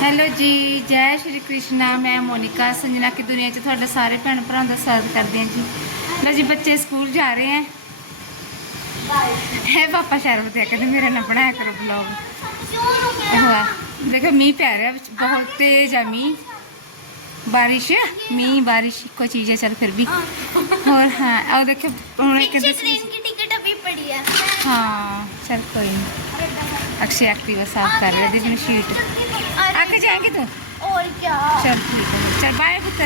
Hello ਜੀ ਜੈ ਸ਼੍ਰੀ ਕ੍ਰਿਸ਼ਨਾ ਮੈਂ ਮੋਨਿਕਾ ਸੰਜਨਾ ਕੀ ਦੁਨੀਆ 'ਚ ਤੁਹਾਡੇ ਸਾਰੇ ਭੈਣ ਭਰਾਵਾਂ ਦਾ ਸਵਾਗਤ ਕਰਦੇ ਹਾਂ ਜੀ। ਲਓ ਜੀ ਬੱਚੇ ਸਕੂਲ ਜਾ ਰਹੇ ਹੈ। ਹੈ ਪਾਪਾ ਸ਼ਰਮ ਤੇ ਕਹਿੰਦੇ ਮੇਰਾ ਨਾ ਬਣਾਇਆ ਕਰੋ ਬਲੌਗ ਹਾਂ ਦੇਖੋ ਮੀਂਹ ਪੈ ਰਿਹਾ ਬਹੁਤ ਤੇਜ਼ ਆ ਮੀਂਹ। ਬਾਰਿਸ਼ ਮੀਂਹ ਬਾਰਿਸ਼ ਇੱਕੋ ਚੀਜ਼ ਹੈ ਚਲ ਫਿਰ ਵੀ। ਹੋਰ ਹਾਂ ਆਓ ਦੇਖੋ ਹੁਣ ਕਹਿੰਦੇ ਟ੍ਰੇਨ ਦੀ ਟਿਕਟ ਅਭੀ ਪੜੀ ਆ ਹਾਂ ਚਲ ਕੋਈ ਅਕਸ਼ੇ ਐਕਟਿਵਾ ਸਾਫ਼ ਕਰ ਰਿਹਾ ਦੇ ਜਿਹਨੂੰ ਸ਼ੀਟ ਆके जाएँगे तो। और क्या? चल ठीक है चल बाय पुत्र।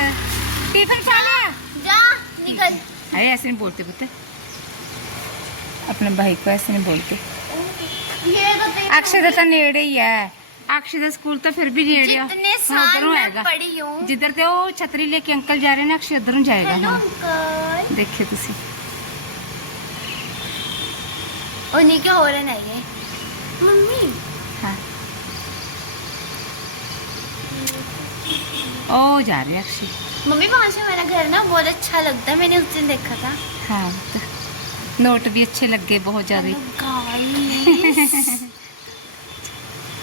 टिफ़िन खा लिया? जा निकल। अरे ऐसे नहीं बोलते पुत्र। अपने भाई को ऐसे नहीं बोलते। ये तो तो नेड़े ही है। अक्षय का स्कूल तो फिर भी नेड़े हाँ, साल मैं पढ़ी हूँ। जिधर ते वो छतरी लेके अंकल जा रहे हैं ना अक्षय उधरों जाएगा। हेलो हाँ देखिए तुसी। उन्हीं के हो रहे नहीं है ओ जा रहे हैं अक्षय मम्मी वहाँ से मेरा घर ना बहुत अच्छा लगता है मैंने उस दिन देखा था हाँ पुत्र नोट भी अच्छे लग गए बहुत ज्यादा Guys,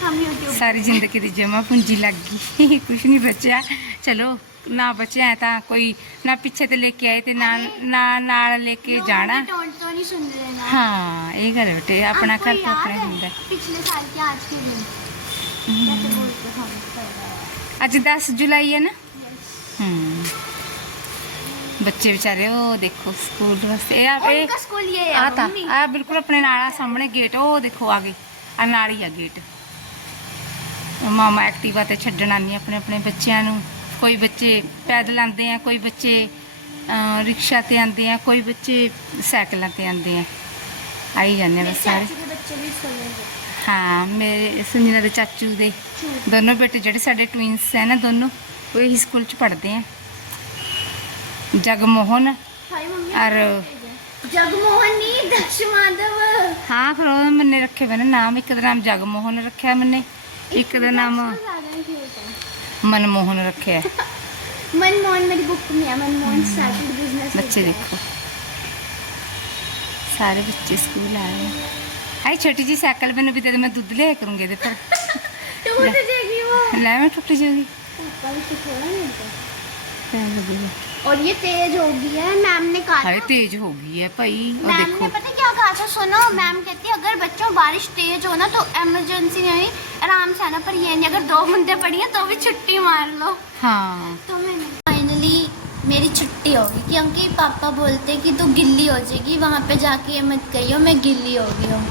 हम यूट्यूब ਸਾਰੀ ਜ਼ਿੰਦਗੀ ਦੀ ਜਮਾ ਪੂੰਜੀ ਲੱਗ ਗਈ ਕੁਛ ਨਹੀਂ ਬਚਿਆ ਚਲੋ ਨਾ ਬਚਿਆ ਤਾਂ ਕੋਈ ਨਾ ਪਿੱਛੇ ਤੇ ਲੈ ਕੇ ਆਏ ਤੇ ਨਾ ਨਾ ਨਾਲ ਲੈ ਕੇ ਜਾਣਾ टोन तो नहीं सुन रहे ना ਹਾਂ ਇਹ ਗੱਲ ਬੇਟੇ ਆਪਣਾ आपको ਘਰ ਤਾਂ याद ਆਪਣਾ है? ਹੁੰਦਾ पिछले साल के आज के दिन कैसे बोलते हम ਅੱਜ 10 ਜੁਲਾਈ ਹੈ ਨਾ ਹੂੰ ਬੱਚੇ ਵਿਚਾਰੇ ਉਹ ਦੇਖੋ ਸਕੂਲ ਵਾਸਤੇ ਇਹ ਆ- ਇਹ उनका स्कूल ये है ਆ ਤਾਂ मम्मी ਆ ਬਿਲਕੁਲ ਆਪਣੇ ਨਾਲ ਆ ਸਾਹਮਣੇ ਗੇਟ ਉਹ ਦੇਖੋ ਆ ਗਏ ਆ ਨਾਲ ਹੀ ਆ ਗੇਟ ਮਾਮਾ ਐਕਟਿਵਾ ਤੇ ਛੱਡਣ ਆਨੀ ਆਪਣੇ ਆਪਣੇ ਬੱਚਿਆਂ ਨੂੰ ਕੋਈ ਬੱਚੇ ਪੈਦਲ ਆਉਂਦੇ ਆ ਕੋਈ ਬੱਚੇ ਅਹ, ਰਿਕਸ਼ਾ ਤੇ ਆਉਂਦੇ ਆ ਕੋਈ ਬੱਚੇ ਸਾਈਕਲਾਂ ਤੇ ਆਉਂਦੇ ਆ ਆਈ ਜਾਂਦੇ ਆ मेरे ਬਸ ਸਾਰੇ चाचू के बच्चे भी स्कूल में गए। ਹਾਂ ਮੇਰੇ ਸੰਜਨਾ ਦੇ ਚਾਚੂ ਦੇ। ਦੋਨੋਂ ਬੇਟੇ ਜਿਹੜੇ ਸਾਡੇ ਟਵਿੰਸ ਹੈ ਨਾ ਦੋਨੋਂ ਉਹ ਇਹੀ ਸਕੂਲ 'ਚ ਪੜ੍ਹਦੇ ਆ। ਜਗਮੋਹਨ ਔਰ ਜਗਮੋਹਨ ਨਹੀਂ ਦਸ਼ਮਾਦਵ ਹਾਂ ਫਿਰ ਉਹ ਮੰਨੇ ਰੱਖੇ ਵੇ ਨਾਮ ਇੱਕ ਦਾ ਨਾਮ ਜਗਮੋਹਨ ਰੱਖਿਆ ਮੰਨੇ ਇੱਕ ਦਾ ਨਾਮ ਮਨਮੋਹਨ ਰੱਖਿਆ। ਮਨਮੋਹਨ ਮੇਰੀ ਬੁੱਕ ਮੇ ਆ ਮਨਮੋਹਨ ਸਟਾਰਟਡ ਬਿਜ਼ਨਸ ਬੱਚੇ ਦੇਖੋ। ਸਾਰੇ ਬੱਚੇ ਸਕੂਲ ਆਏ आई छोटी जी साइकिल मैंने भी दे दे मैं दूध ले करूँगी इधर पर। ले। मैं टूट जाऊँगी और ये तेज हो गई है मैम ने कहा अरे तेज हो गई है भाई मैम देखो। ने पता क्या कहा था सुनो मैम कहती है अगर बच्चों बारिश तेज हो ना तो इमरजेंसी नहीं आराम से आना पर ये नहीं अगर दो बंदे पड़ी है तो भी छुट्टी मार लो। हाँ। तो मैंने फाइनली मेरी छुट्टी होगी क्योंकि पापा बोलते कि तू गिल्ली हो जाएगी वहाँ पे जाके मत कहियो मैं गिल्ली हो गई हूँ।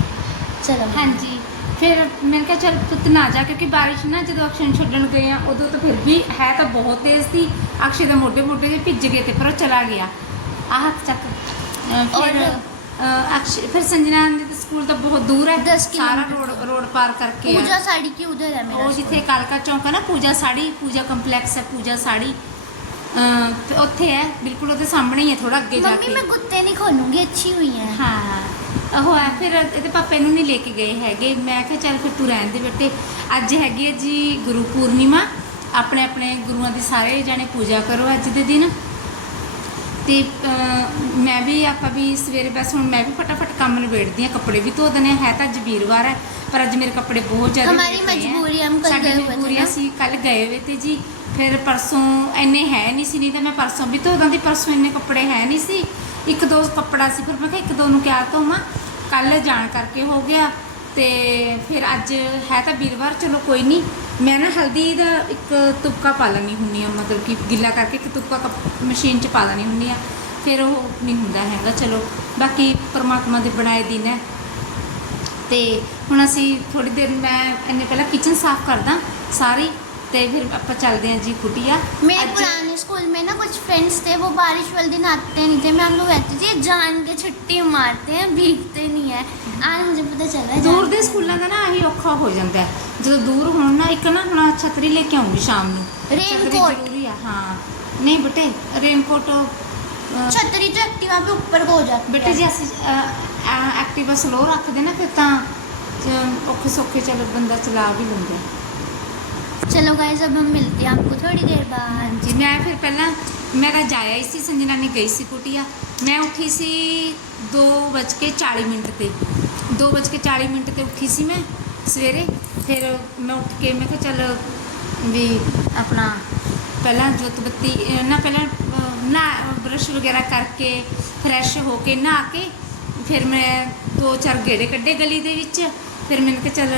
चलो ਹਾਂਜੀ ਫਿਰ ਮੈਂ ਕਿਹਾ ਚੱਲ ਪੁੱਤ ਨਾ ਜਾ ਕਿਉਂਕਿ ਬਾਰਿਸ਼ ਨਾ ਜਦੋਂ ਅਕਸ਼ੇ ਨੂੰ ਛੱਡਣ ਗਏ ਆ ਉਦੋਂ ਤਾਂ ਫਿਰ ਵੀ ਹੈ ਤਾਂ ਬਹੁਤ ਤੇਜ਼ ਸੀ ਅਕਸ਼ੇ ਦੇ ਮੋਢੇ ਮੋਢੇ ਜਿਹੇ ਭਿੱਜ ਗਏ ਤੇ ਫਿਰ ਉਹ ਚਲਾ ਗਿਆ ਆਹ ਹੱਥ ਚੱਕ ਅਹ ਫਿਰ ਔਰ- ਅਹ ਅਕਸ਼ੇ ਫਿਰ ਸੰਜਨਾ ਦੇ ਤਾਂ ਸਕੂਲ ਤਾਂ ਬਹੁਤ ਦੂਰ ਹੈ ਦਸ ਸਾਰਾ ਕਿਲੋਮੀਟਰ। ਰੋਡ ਰੋਡ ਪਾਰ ਕਰਕੇ ਆ। पूजा साड़ी की उधर है मेरा ਉਹ ਜਿੱਥੇ ਕਾਲਕਾ ਚੌਂਕ ਹੈ ਨਾ ਪੂਜਾ ਸਾੜੀ ਪੂਜਾ ਕੰਪਲੈਕਸ ਹੈ ਪੂਜਾ ਸਾੜੀ ਅਹ ਤੇ ਉੱਥੇ ਹੈ ਬਿਲਕੁਲ ਉਹਦੇ ਸਾਹਮਣੇ ਹੀ ਹੈ ਥੋੜਾ ਅੱਗੇ ਜਾ मम्मी ਕੇ मैं गुत्ते नहीं खोलूंगी अच्छी हुई है ਹਾਂ ਉਹ ਹੈ ਫਿਰ ਇਹਦੇ ਪਾਪੇ ਨੂੰ ਨਹੀਂ ਲੈ ਕੇ ਗਏ ਹੈਗੇ। ਮੈਂ ਕਿਹਾ ਚੱਲ ਫਿਰ ਤੂੰ ਰਹਿਣ ਦੇ ਬੇਟੇ। ਅੱਜ ਹੈਗੀ ਹੈ ਜੀ ਗੁਰੂ ਪੂਰਨਿਮਾ। ਆਪਣੇ ਆਪਣੇ ਗੁਰੂਆਂ ਦੀ ਸਾਰੇ ਜਾਣੇ ਪੂਜਾ ਕਰੋ ਅੱਜ ਦੇ ਦਿਨ। ਤੇ ਮੈਂ ਵੀ ਆਪਾਂ ਵੀ ਸਵੇਰੇ ਬਸ ਹੁਣ ਮੈਂ ਵੀ ਫਟਾਫਟ ਕੰਮ ਨਿਬੇੜਦੀ ਹਾਂ। ਕੱਪੜੇ ਵੀ ਧੋ ਦਨੇ ਹੈ। ਤਾਂ ਅੱਜ ਵੀਰਵਾਰ ਹੈ ਪਰ ਅੱਜ ਮੇਰੇ ਕੱਪੜੇ ਬਹੁਤ ਜ਼ਿਆਦਾ ਹਮਾਰੀ। ਮਜਬੂਰੀ ਹਮ ਸਾਡੀ ਗਏ ਮਜਬੂਰੀ। ਅਸੀਂ ਕੱਲ ਗਏ ਹੋਏ ਤੇ ਜੀ। ਫਿਰ ਪਰਸੋਂ ਇੰਨੇ ਹੈ ਨਹੀਂ ਸੀ ਨਹੀਂ ਤਾਂ ਮੈਂ ਪਰਸੋਂ ਵੀ ਧੋ ਦਾਂਦੀ ਪਰਸੋਂ ਇੰਨੇ ਕੱਪੜੇ ਹੈ ਨਹੀਂ ਸੀ। ਇੱਕ ਦੋ ਕੱਪੜਾ ਸੀ, ਫਿਰ ਮੈਂ ਕਿਹਾ ਇੱਕ ਦੋ ਨੂੰ ਕਿਆ ਧੋਵਾਂ ਕੱਲ ਜਾਣ ਕਰਕੇ ਹੋ ਗਿਆ ਤੇ ਫਿਰ ਅੱਜ ਹੈ ਤਾਂ ਵੀਰਵਾਰ, ਚਲੋ ਕੋਈ ਨਹੀਂ ਮੈਂ ਨਾ ਹਲਦੀ ਦਾ ਇੱਕ ਤੁਪਕਾ ਪਾ ਲੈਣੀ ਹੁੰਦੀ ਆ ਮਤਲਬ ਕਿ ਗਿੱਲਾ ਕਰਕੇ ਇੱਕ ਤੁਪਕਾ ਕੱਪ- ਮਸ਼ੀਨ 'ਚ ਪਾ ਲੈਣੀ ਹੁੰਦੀ ਆ ਫਿਰ ਉਹ ਨਹੀਂ ਹੁੰਦਾ ਹੈਗਾ, ਚਲੋ। ਬਾਕੀ ਪਰਮਾਤਮਾ ਦੇ ਬਣਾਏ ਦਿਨ ਹੈ। ਤੇ ਹੁਣ ਅਸੀਂ ਥੋੜੀ ਦੇਰ ਮੈਂ ਇੰਨੇ ਪਹਿਲਾਂ ਕਿਚਨ ਸਾਫ਼ ਕਰਦਾ, ਸਾਰੀ ਤੇ ਫਿਰ ਆਪਾਂ ਚੱਲਦੇ ਹਾਂ ਜੀ ਕੁਟਿਆ मेरे पुराने स्कूल में ना कुछ फ्रेंड्स थे वो बारिश वाले दिन आते नहीं थे मैम लोग कहते थे "ये जान के छुट्टी मारते हैं भीगते नहीं है आज मुझे पता चला है ਦੂਰ जान ਦੇ के ਸਕੂਲਾਂ ਦਾ ਨਾ ਆਹੀ ਔਖਾ ਹੋ ਜਾਂਦਾ ਹੈ ਜਦੋਂ ਦੂਰ ਹੋਣ ਨਾ ਇੱਕ ਨਾ ਹੁਣ ਛਤਰੀ ਲੈ ਕੇ ਆਉਂਗੀ ਸ਼ਾਮ ਨੂੰ ਛਤਰੀ Raincoat। ਜ਼ਰੂਰੀ ਆ ਹਾਂ ਨਹੀਂ ਬੇਟੇ ਰੇਨਕੋਟ छतरी तो एक्टिवा पे ऊपर को हो जाती ਬੇਟੇ है ਜੇ ਅਸੀਂ ਐਕਟਿਵਾ ਸਲੋ ਰੱਖਦੇ ਨਾ ਫਿਰ ਤਾਂ ਚ- ਔਖੇ ਸੌਖੇ ਚਲੋ ਬੰਦਾ ਚਲਾ ਵੀ ਲੈਂਦਾ ਹੈ। चलो गाइस अब हम मिलते हैं आपको थोड़ी देर बाद। हाँ जी, मैं फिर पहला, मेरा जाया इसी संजना ने गई सी कुटिया। मैं उठी सी दो बज के चाली मिनट पर दो बज के चाली मिनट पर उठी सी मैं सवेरे। फिर मैं उठ के मैं चल भी अपना पहला जोत बत्ती ना पहला, ना ब्रश वगैरह करके, फ्रैश होके नहा के, फिर मैं ਦੋ ਚਾਰ ਗੇੜੇ ਕੱਢੇ ਗਲੀ ਦੇ ਵਿੱਚ। ਫਿਰ ਮੈਨੂੰ ਕਿ ਚੱਲ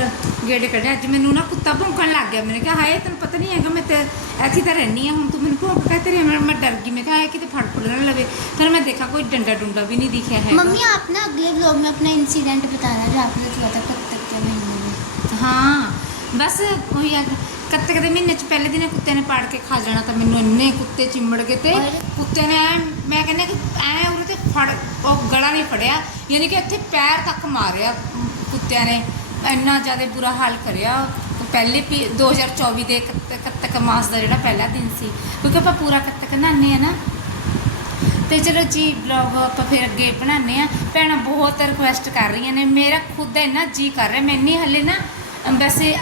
ਗੇੜੇ ਕੱਢਿਆ ਅੱਜ ਮੈਨੂੰ ਨਾ ਕੁੱਤਾ ਭੌਂਕਣ ਲੱਗ ਗਿਆ। ਮੈਨੂੰ ਕਿਹਾ ਹਾਏ ਤੈਨੂੰ ਪਤਾ ਨਹੀਂ ਹੈਗਾ ਮੈਂ ਤੇ ਐਸੀ ਤਾਂ ਰਹਿਣੀ ਆ ਹੁਣ ਤੂੰ ਮੈਨੂੰ ਭੌਂਕ ਕਹਿ ਤੇਰੇ ਮੈਂ ਮੈਂ ਡਰ ਗਈ। ਮੈਂ ਕਿਹਾ ਕਿਤੇ ਫੜ ਫੜ ਨਾ ਲਵੇ। ਫਿਰ ਮੈਂ ਦੇਖਾ ਕੋਈ ਡੰਡਾ ਡੁੰਡਾ ਵੀ ਨਹੀਂ ਦਿਖਿਆ ਹੈ मम्मी आप ना अगले व्लॉग में अपना इंसिडेंट बताना जो आपने हुआ था कब तक के महीने में ਹਾਂ ਬਸ ਉਹੀ ਯਾਰ ਕੱਤਕ ਦੇ ਮਹੀਨੇ ਚ ਪਹਿਲੇ ਦਿਨ ਕੁੱਤੇ ਨੇ ਪਾੜ ਕੇ ਖਾ ਜਾਣਾ ਤਾਂ ਮੈਨੂੰ ਇੰਨੇ ਕੁੱਤੇ ਚਿੰਬੜ ਗਏ ਤੇ ਕੁੱਤੇ ਨੇ ਐਂ- ਮੈਂ ਕਹਿੰਦੇ ਕਿ ਐ ਫੜ ਉਹ ਗਲਾ ਨਹੀਂ ਫੜਿਆ। ਯਾਨੀ ਕਿ ਇੱਥੇ ਪੈਰ ਤੱਕ ਮਾਰਿਆ ਅਮ, ਕੁੱਤਿਆਂ ਨੇ। ਇੰਨਾ ਜ਼ਿਆਦਾ ਬੁਰਾ ਹਾਲ ਕਰਿਆ। ਪਹਿਲੇ ਵੀ 2024 ਦੇ ਕੱਤ- ਕੱਤਕ ਮਾਸ ਦਾ ਜਿਹੜਾ ਪਹਿਲਾ ਦਿਨ ਸੀ। ਕਿਉਂਕਿ ਆਪਾਂ ਪੂਰਾ ਕੱਤਕ ਨਹਾਉਂਦੇ ਆ ਨਾ। ਤੇ ਚਲੋ ਜੀ ਬਲੌਗ ਆਪਾਂ ਫਿਰ ਅੱਗੇ ਬਣਾਉਂਦੇ ਆ ਭੈਣਾਂ ਬਹੁਤ ਰਿਕੁਐਸਟ ਕਰ ਰਹੀਆਂ ਨੇ। ਮੇਰਾ ਖੁਦ ਇੰਨਾ ਜੀ ਕਰ ਰਿਹਾ। ਮੈਂ ਨਹੀਂ ਹਲੇ ਨਾ ਵੈਸੇ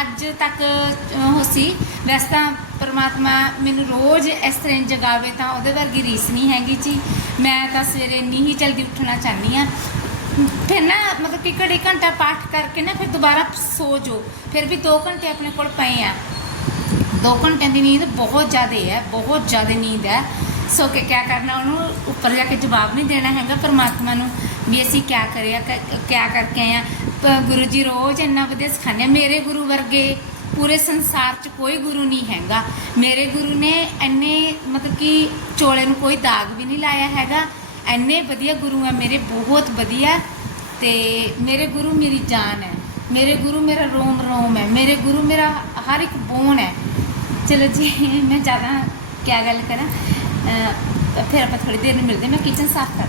ਅੱਜ ਤੱਕ ਅਹ, ਉਹ ਸੀ। ਵੈਸੇ ਤਾਂ ਪਰਮਾਤਮਾ ਮੈਨੂੰ ਰੋਜ਼ ਇਸ ਤਰ੍ਹਾਂ ਹੀ ਜਗਾਵੇ ਤਾਂ ਉਹਦੇ ਵਰਗੀ ਰੀਸ ਨਹੀਂ ਹੈਗੀ ਜੀ। ਮੈਂ ਤਾਂ ਸਵੇਰੇ ਇੰਨੀ ਹੀ ਜਲਦੀ ਉੱਠਣਾ ਚਾਹਨੀ ਆ ਫਿਰ ਨਾ ਮਤਲਬ ਕਿ ਘੜੀ ਘੰਟਾ ਪਾਠ ਕਰਕੇ ਨਾ ਫਿਰ ਦੁਬਾਰਾ ਸੋ ਜਾਓ। ਫਿਰ ਵੀ 2 ਘੰਟੇ ਆਪਣੇ ਕੋਲ ਪਏ ਆ। ਦੋ ਘੰਟਿਆਂ ਦੀ ਨੀਂਦ ਬਹੁਤ ਜ਼ਿਆਦਾ ਹੈ, ਬਹੁਤ ਜ਼ਿਆਦਾ ਨੀਂਦ ਹੈ। ਸੋ ਕੇ ਕਿਆ ਕਰਨਾ, ਉਹਨੂੰ ਉੱਪਰ ਜਾ ਕੇ ਜਵਾਬ ਨਹੀਂ ਦੇਣਾ ਹੈਗਾ ਪਰਮਾਤਮਾ ਨੂੰ ਵੀ ਅਸੀਂ ਕਿਆ ਕਰਿਆ, ਕ- ਕਿਆ ਕਰਕੇ ਆਏ ਆ ਗੁਰੂ ਜੀ ਰੋਜ਼ ਇੰਨਾ ਵਧੀਆ ਸਿਖਾਉਂਦੇ ਆ, ਮੇਰੇ ਗੁਰੂ ਵਰਗੇ ਪੂਰੇ ਸੰਸਾਰ 'ਚ ਕੋਈ ਗੁਰੂ ਨਹੀਂ ਹੈਗਾ। ਮੇਰੇ ਗੁਰੂ ਨੇ ਇੰਨੇ ਮਤਲਬ ਕਿ ਚੋਲੇ ਨੂੰ ਕੋਈ ਦਾਗ ਵੀ ਨਹੀਂ ਲਾਇਆ ਹੈਗਾ। ਇੰਨੇ ਵਧੀਆ ਗੁਰੂ ਆ, ਮੇਰੇ ਬਹੁਤ ਵਧੀਆ। ਤੇ ਮੇਰੇ ਗੁਰੂ ਮੇਰੀ ਜਾਨ ਹੈ। ਮੇਰੇ ਗੁਰੂ ਮੇਰਾ ਰੋਮ ਰੋਮ ਹੈ। ਮੇਰੇ ਗੁਰੂ ਮੇਰਾ ਹਰ ਇੱਕ ਬੋਨ ਹੈ। ਚਲੋ ਜੀ, ਮੈਂ ਜ਼ਿਆਦਾ ਕਿਆ ਗੱਲ ਕਰਾਂ? ਫਿਰ ਆਪਾਂ ਥੋੜੀ ਦੇਰ ਨੂੰ ਮਿਲਦੇ ਮੈਂ ਕਿਚਨ ਸਾਫ਼ ਕਰ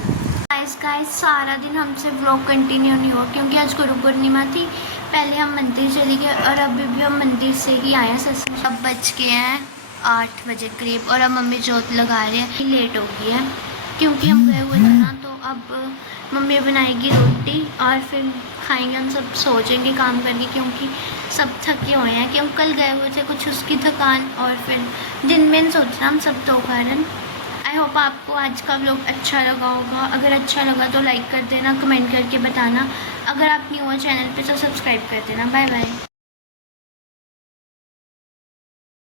गाइस गाइस सारा दिन हमसे व्लॉग कंटिन्यू नहीं हुआ, क्योंकि आज गुरु पूर्णिमा थी। पहले हम मंदिर चले गए और अभी भी हम मंदिर से ही आए हैं सत्संग अब बज के हैं आठ बजे करीब, और अब मम्मी जोत लगा रहे हैं लेट हो गई है। क्योंकि हम गए हुए थे ना तो अब मम्मी बनाएगी रोटी, और फिर खाएँगे, हम सब सो जाएँगे काम करके क्योंकि सब थके हुए हैं, कि हम कल गए हुए थे, कुछ उसकी थकान, और फिर दिन में नहीं सोच रहा, हम सब दो कारण आई होप आपको आज का व्लॉग अच्छा लगा होगा अगर अच्छा लगा तो लाइक कर देना कमेंट करके बताना अगर आप न्यू हो चैनल पे तो सब्सक्राइब कर देना बाय बाय